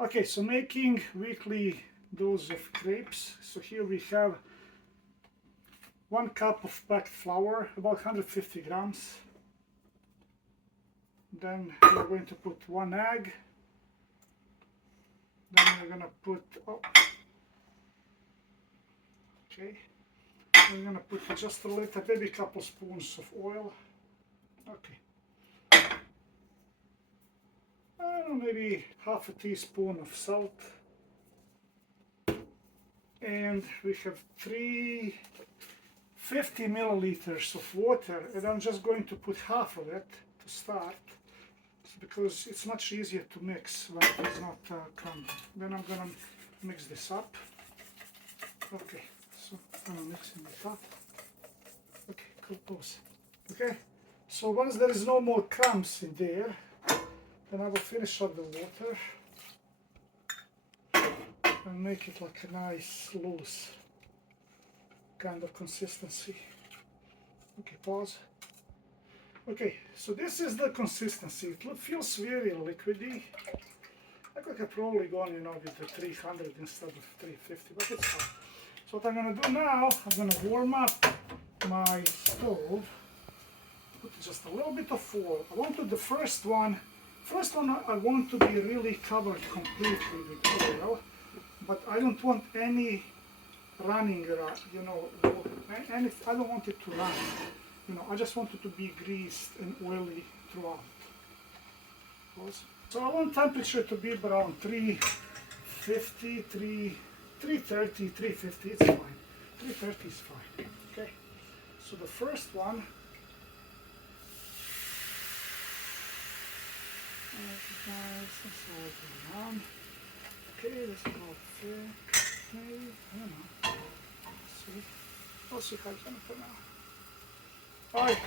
Okay, so making weekly dose of crepes. So here we have 1 cup of packed flour, about 150 grams. Then we're going to put 1 egg. Then we're gonna put, okay. We're gonna put just a little, maybe a couple spoons of oil. Okay. I don't know, maybe half a teaspoon of salt. And we have 350 milliliters of water, and I'm just going to put half of it to start, because it's much easier to mix when it's not crumbling. Then I'm gonna mix this up. Okay, so I'm mixing it up. Okay, cool, pause. Okay, so once there is no more crumbs in there, then I will finish up the water and make it like a nice loose kind of consistency. Okay, pause. Okay, so this is the consistency. It feels very liquidy. I could have probably gone, with the 300 instead of 350, but it's fine. So what I'm gonna do now, I'm gonna warm up my stove. Put just a little bit of oil. I wanted the first one I want to be really covered completely with oil, but I don't want any running, I don't want it to run. I just want it to be greased and oily throughout. So I want temperature to be around 350, 330, 350, it's fine. 330 is fine, okay? So the first one, nice and salty around. Okay, this is about thick, maybe, I don't know. See, I'll see how it's gonna turn out. Alright,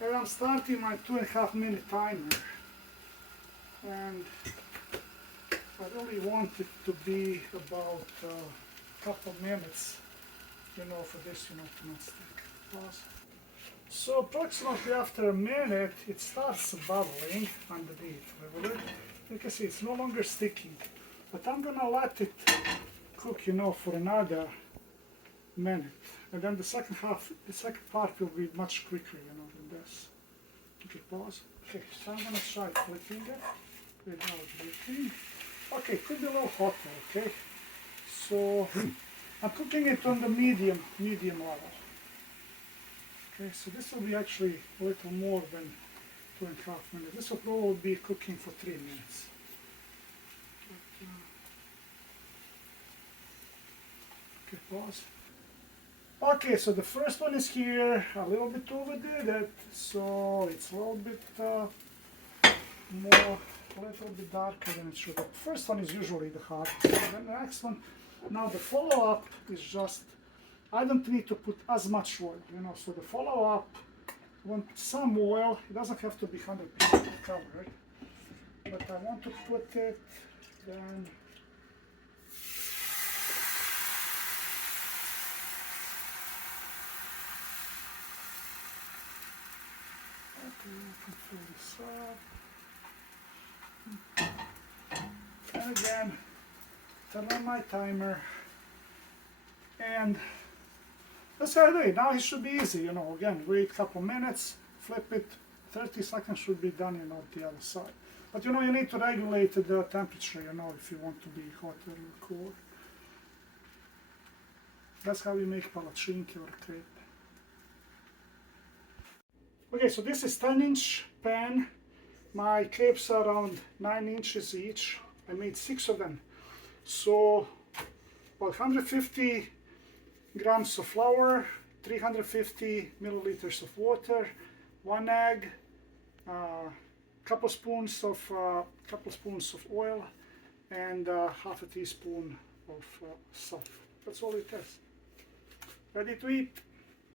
and I'm starting my 2.5 minute timer, and I really want it to be about a couple minutes, for this, to not stick. Pause. So approximately after a minute, it starts bubbling underneath. You can see it's no longer sticking, but I'm gonna let it cook, for another minute, and then the second part will be much quicker, than this. Okay, pause. Okay, so I'm gonna try flipping it without breaking. Okay, could be a little hotter. Okay, so I'm cooking it on the medium level. Okay, so this will be actually a little more than 2.5 minutes. This will probably be cooking for 3 minutes. Okay, pause. Okay, so the first one is here. A little bit overdid it, so it's a little bit darker than it should be. The first one is usually the hardest. Then the next one, now the follow-up is just, I don't need to put as much oil, so the follow-up, I want some oil. It doesn't have to be 100% covered, but I want to put it, then fill this up. And again, turn on my timer. And that's how I do it. Now it should be easy, again, wait a couple minutes, flip it, 30 seconds should be done, the other side. But you need to regulate the temperature, if you want to be hotter or cool. That's how you make palacinke or crepe. Okay, so this is 10-inch pan. My crepes are around 9 inches each. I made 6 of them. So about 150 grams of flour, 350 milliliters of water, 1 egg, couple spoons of oil, and half a teaspoon of salt. That's all it is. Ready to eat.